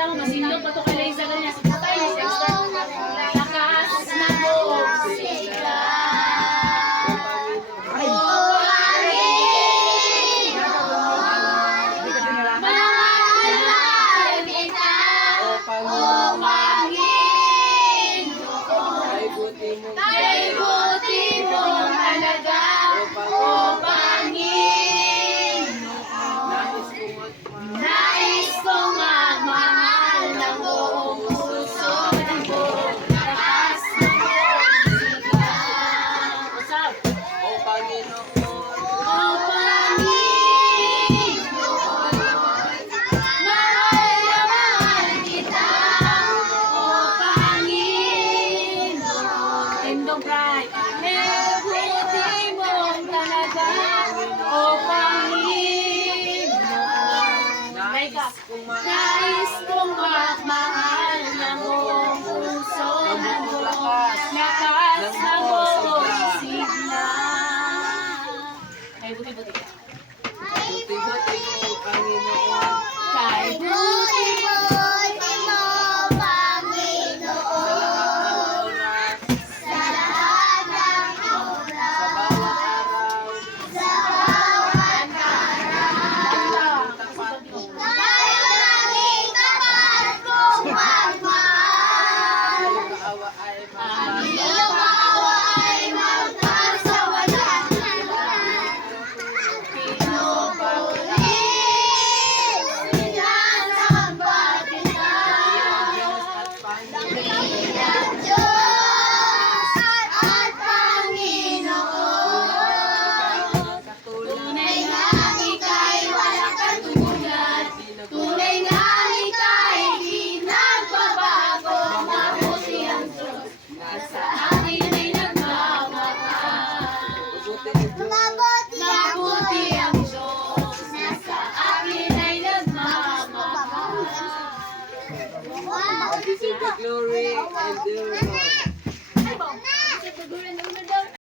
Kita mo, masindot pa to kay Liza ganyan. Patay ni Sexter. Lakas na mo sila. Kay buti mo talaga, o Panginoon. Nais kong magmahal ng buong puso, ng buong lakas ng buong sigla. What's up? O Panginoon, O Panginoon, mahal na mahal kita. O Panginoon, tindong bright. Buti mo talaga, O Panginoon. Nais kong magmahal ng buong puso, ng buong lakas ng buong sigla. Ay, buti-buti ka. buti-buti mo, Panginoon. Kay buti mo, Sa lahat ng oras, sa bawat araw, tapat mo. Iyong kaawa ay magpasawalan. Tunay nga ika'y walang katulad. Tunay nga ika'y di nagbabago. Mabuti ang Diyos na sa akin ay nagmamahal. Mabuti ang Diyos na sa akin ay nagmamahal. This is the glory and the honor.